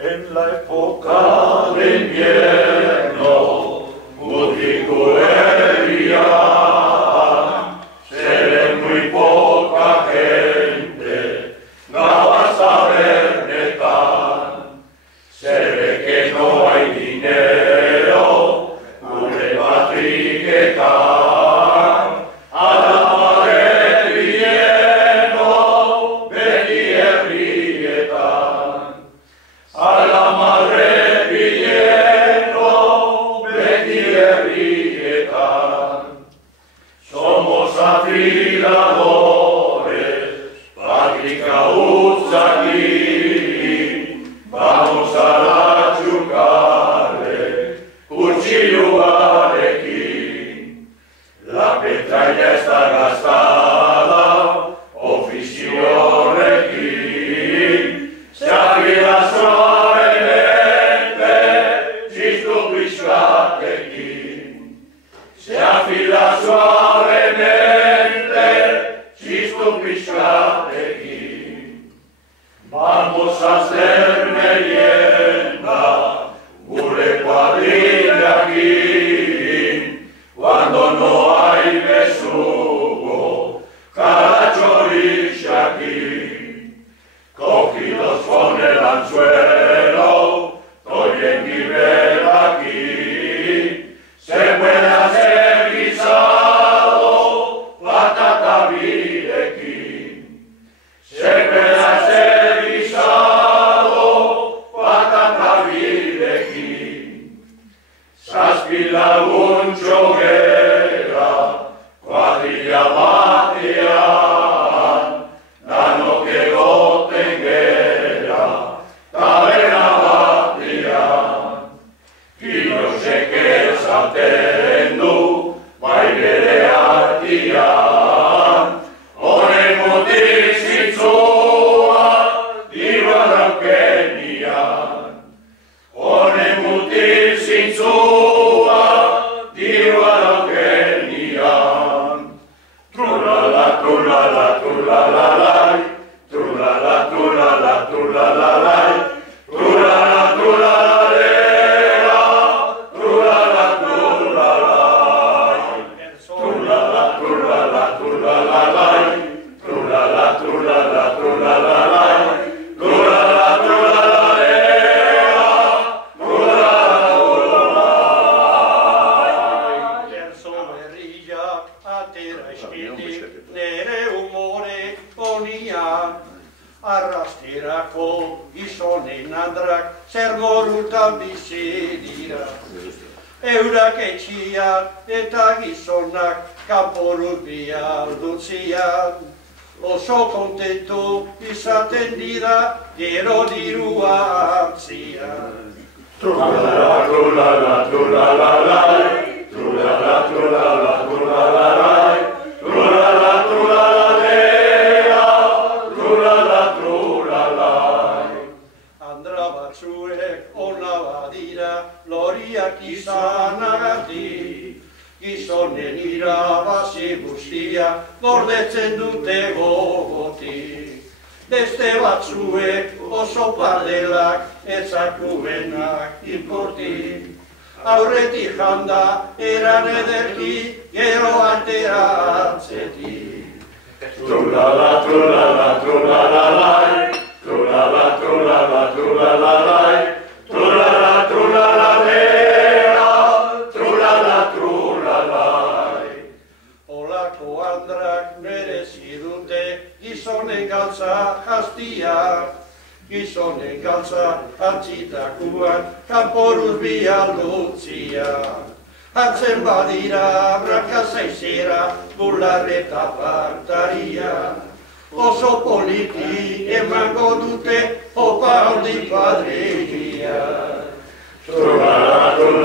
En la época de invierno, Mutiko herria, se ve muy poca gente, no vas a ver netan. Se ve que no hay dinero, une patriquetan, a la madre vieno, vení rietan. A la madre vieno, vení rietan. Somos afiladores, Patrica Uzzaghi, vamos a la chucare, cuchillo aquí. La petralla está gastada, oficio aquí. Se afila suavemente, ci stupiscate aquí. Se afila suavemente, ci stupiscate aquí. Vamos a hacer merienda, pure cuadrilla aquí. Cuando no hay besugo, cada chorizo aquí. Cogidos con el anzuelo, estoy en nivel aquí. Se puede hacer guisado, patata virequín. Se puede hacer guisado, patata virequín. Saspila un choguera, cuadrilla batian, dano que gotenguera, taberna batian. Y no sé qué es atendo, baile de artian, one mutir sin sua, diva raukenian. One mutir sin sua, diva raukenian. Trulala, trulala, trulala, lai, trulala, trulala, trulala, lai, trulala, trulala, lera, trulala, trulala, trulala, trulala, trulala, lai, trulala, trulala, trulala, lai, trulala, trulala, lera, trulala, trulala. Per someriglia a terra sciti, nere umore ponia, arrastirako gizonen andrak, zer morutan bizi dira. Eurak etxiak eta gizonak kanporut bialdutzian, oso kontentu izaten dira, gero dirua hartzian. Trulala, trulala, trulala, lai, trulala, trulala, trulala, lai, trulala, trulala, lera, trulala, trulala. Andra batzuek ona badira, loriak izanagatik, gizonen irabazi guztia, gordetzen dute gogotik. Beste batzuek oso pardelak, etzakubenak inportik. Aurretik janda, eran ederki, gero atera atzetik. Trulala, trulala, trulala, lai, trulala, trulala, trulala, lai, trulala, trulala, lera, trulala, trulala. Olako andrak merezi dute, gizonen galtza jastia. Gizonen galtza antzitakuan, kanporuz bialdutzia. Hartzen badira, branka zaizera, bular eta partaria. Oso politi emango dute, opa handi padregia. Trulala, trulala,